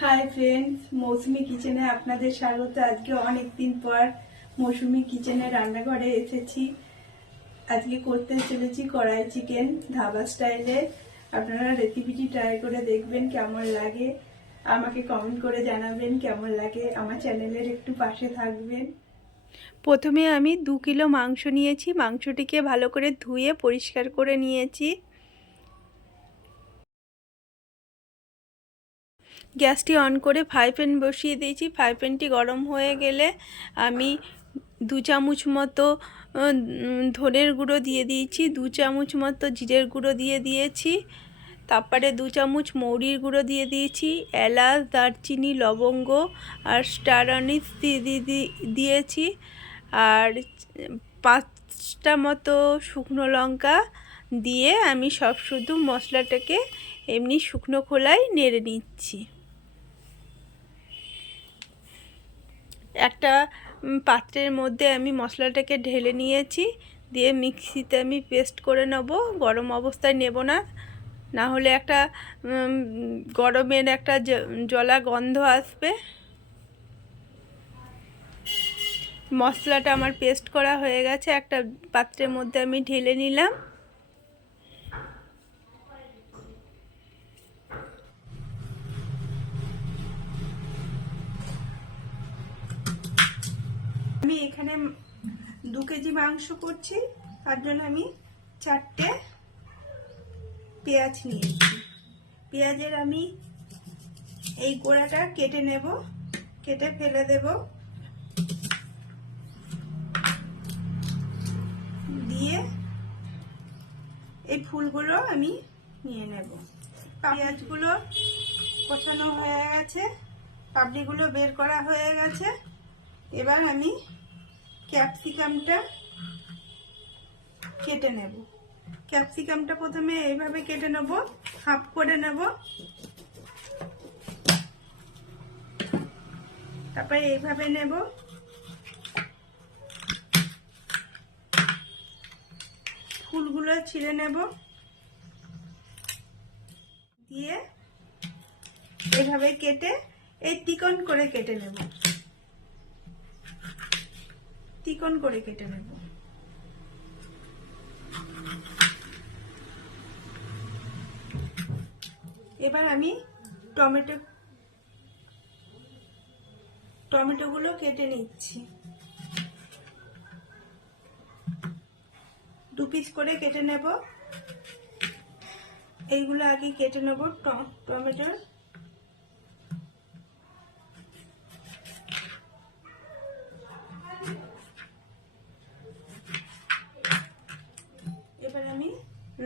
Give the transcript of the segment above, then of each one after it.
Hi friends মৌসুমি কিচেনে আপনাদের স্বাগত। আজকে অনেক দিন পর মৌসুমি কিচেনে রান্নাঘরে এসেছি। আজকে করতে চলেছি কড়াই চিকেন ধাবা স্টাইলে আপনারা রেসিপিটি ট্রাই করে দেখবেন কেমন লাগে। আমাকে কমেন্ট করে জানাবেন কেমন লাগে। আমার চ্যানেলের একটু পাশে থাকবেন। প্রথমে আমি দু কিলো মাংস নিয়েছি। মাংসটিকে ভালো করে ধুয়ে পরিষ্কার করে নিয়েছি। গ্যাসটি অন করে ফ্রাই প্যান বসিয়ে দিয়েছি। ফ্রাই প্যানটি গরম হয়ে গেলে আমি দু চামচ মতো ধনের গুঁড়ো দিয়ে দিয়েছি, দু চামচ মতো জিরের গুঁড়ো দিয়ে দিয়েছি, তারপরে দু চামচ মৌরির গুঁড়ো দিয়ে দিয়েছি, এলাচ, দারচিনি, লবঙ্গ আর স্টার দিয়ে- দিয়ে- দিয়েছি, আর পাঁচটা মতো শুকনো লঙ্কা দিয়ে আমি সব শুধু মশলাটাকে এমনি শুকনো খোলায় নেড়ে নিচ্ছি। একটা পাত্রের মধ্যে আমি মশলাটাকে ঢেলে নিয়েছি, দিয়ে মিক্সিতে আমি পেস্ট করে নেব, গরম অবস্থায় নেব না। না হলে একটা গরমের একটা জলা গন্ধ আসবে। মশলাটা আমার পেস্ট করা হয়ে গেছে, একটা পাত্রের মধ্যে আমি ঢেলে নিলাম। আমি এখানে দু কেজি মাংস করছি, তার জন্য আমি চারটে পেঁয়াজ নিয়েছি। পেঁয়াজের আমি এই গোড়াটা কেটে নেব, কেটে ফেলে দেব। দিয়ে এই ফুলগুলো আমি নিয়ে নেব। পেঁয়াজগুলো কোচানো হয়ে গেছে, পাপড়িগুলো বের করা হয়ে গেছে। এবার আমি ক্যাপসিকামটা কেটে নেব। ক্যাপসিকামটা প্রথমে এইভাবে কেটে নেব, হাফ করে নেব। তারপরে এইভাবে নেব। ফুলগুলো ছিঁড়ে নেব। দিয়ে এইভাবে কেটে, এই তিকন করে কেটে নেব। তিকন করে কেটে নেব। এবার আমি টমেটো, টমেটোগুলো কেটে নিচ্ছি। দু পিস করে কেটে নেব। এইগুলো আগে কেটে নেব টমেটোর।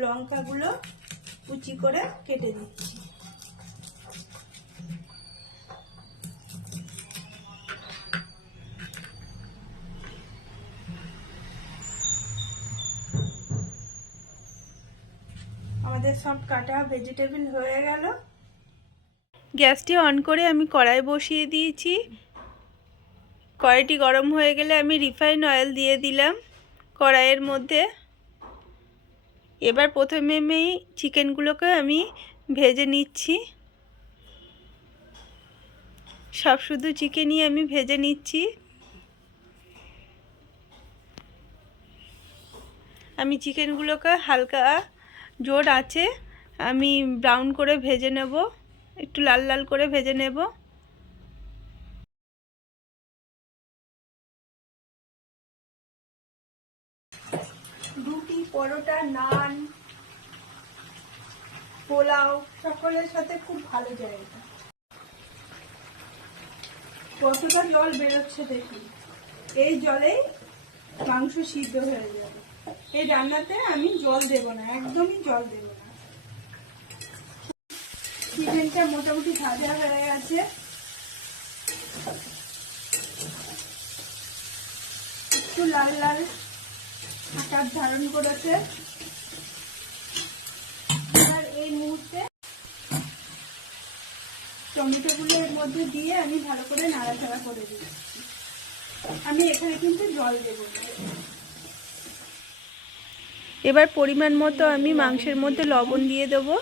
লঙ্কাগুলো কুচি করে কেটে দিচ্ছি আমাদের সব কাটা ভেজিটেবল হয়ে গেল। গ্যাসটি অন করে আমি কড়াই বসিয়ে দিয়েছি। কড়াইটি গরম হয়ে গেলে আমি রিফাইন অয়েল দিয়ে দিলাম কড়াইয়ের মধ্যে। এবার প্রথমে আমি চিকেনগুলোকে আমি ভেজে নিচ্ছি। সব শুধু চিকেনই আমি ভেজে নিচ্ছি। আমি চিকেনগুলোকে হালকা জোর আছে, আমি ব্রাউন করে ভেজে নেব, একটু লাল লাল করে ভেজে নেব। পরোটা, নান, পোলাও, সকলের সাথে খুব ভালো যায় এটা। কতটা জল বেরোচ্ছে দেখি এই জলে মাংস সিদ্ধ হয়ে যাবে। এই রান্নাতে আমি জল দেব না, একদমই জল দেব না। চিকেনটা মোটামুটি ভাজা হয়ে গেছে। একটু লাল লাল আকার ধারণ করেছে। এই মুহূর্তে টমেটোগুলো এর মধ্যে দিয়ে আমি ভালো করে নাড়াচাড়া করে দিচ্ছি। আমি এখানে কিন্তু জল দেবো এবার পরিমাণ মতো আমি মাংসের মধ্যে লবণ দিয়ে দেবো।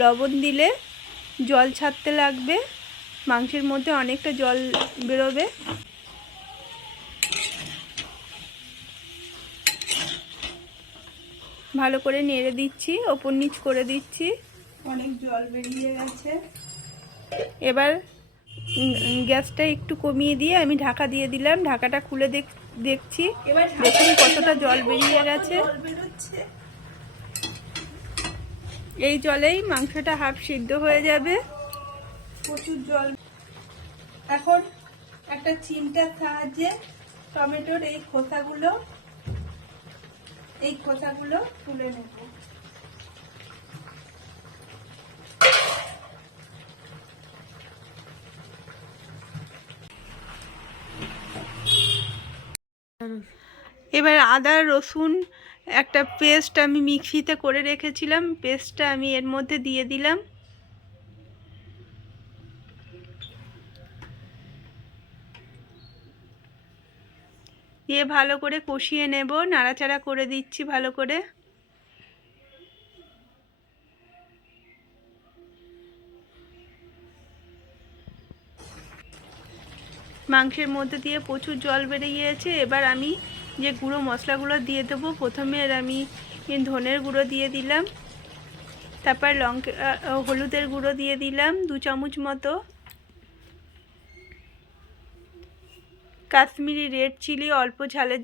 লবণ দিলে জল ছাড়তে লাগবে। মাংসের মধ্যে অনেকটা জল বেরোবে। ভালো করে নেড়ে দিচ্ছি ওপর নিচ করে দিচ্ছি। অনেক জল বেরিয়ে গেছে। এবার গ্যাসটা একটু কমিয়ে দিয়ে আমি ঢাকা দিয়ে দিলাম। ঢাকাটা খুলে দেখ দেখছি। এবার দেখুন কতটা জল বেরিয়ে গেছে। এই জলেই মাংসটা হাফ সিদ্ধ হয়ে যাবে। প্রচুর জল। এখন একটা চিমটার সাহায্যে টমেটোর এই খোসাগুলো এই খোসাগুলো তুলে নেব। এবার আদা, রসুন, একটা পেস্ট আমি মিক্সিতে করে রেখেছিলাম। পেস্টটা আমি এর মধ্যে দিয়ে দিলাম। দিয়ে ভালো করে কষিয়ে নেব, নাড়াচাড়া করে দিচ্ছি ভালো করে। মাংসের মধ্যে দিয়ে প্রচুর জল বেরিয়েছে, এবার আমি যে গুঁড়ো মশলাগুলো দিয়ে দেবো, প্রথমে এর আমি ধনের গুঁড়ো দিয়ে দিলাম, তারপর লঙ্কা হলুদের গুঁড়ো দিয়ে দিলাম, দু চামচ মতো। কাশ্মীরি রেড চিলি অল্প ঝালের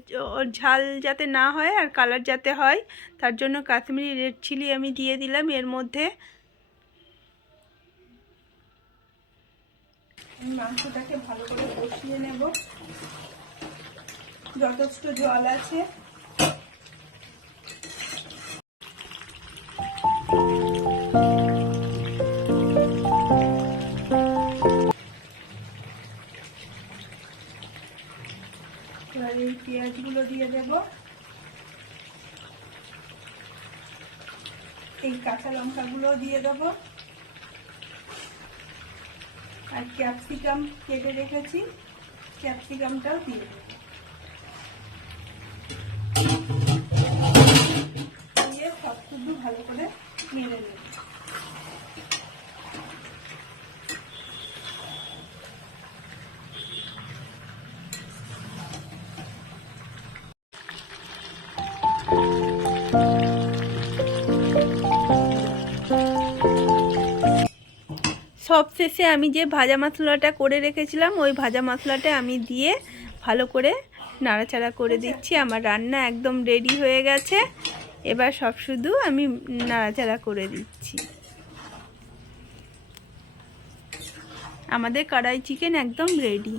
ঝাল যাতে না হয় আর কালার যাতে হয়, তার জন্য কাশ্মীরি রেড চিলি আমি দিয়ে দিলাম। এর মধ্যে মাংসটাকে ভালো করে কষিয়ে নেব। যথেষ্ট জল আছে। এই কাঁচা লঙ্কাগুলো দিয়ে দেবো। আর ক্যাপসিকাম কেটে রেখেছি, ক্যাপসিকামটাও দিয়ে দেবো। দিয়ে সব ভালো করে নেড়ে নেব। সব শেষে আমি যে ভাজা মশলাটা করে রেখেছিলাম, ওই ভাজা মশলাটা আমি দিয়ে ভালো করে নাড়াচাড়া করে দিচ্ছি। আমার রান্না একদম রেডি হয়ে গেছে। এবার সব শুধু আমি নাড়াচাড়া করে দিচ্ছি। আমাদের কড়াই চিকেন একদম রেডি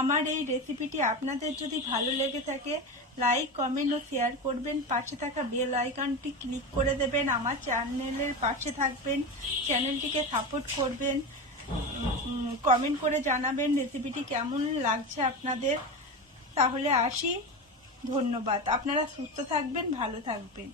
আমার এই রেসিপিটি আপনাদের যদি ভালো লেগে থাকে লাইক কমেন্ট ও শেয়ার করবেন। পাশে থাকা বেল আইকনটি ক্লিক করে দেবেন। আমার চ্যানেলের পাশে থাকবেন। চ্যানেলটিকে সাপোর্ট করবেন। কমেন্ট করে জানাবেন রেসিপিটি কেমন লাগছে আপনাদের। তাহলে আসি। ধন্যবাদ। আপনারা সুস্থ থাকবেন, ভালো থাকবেন।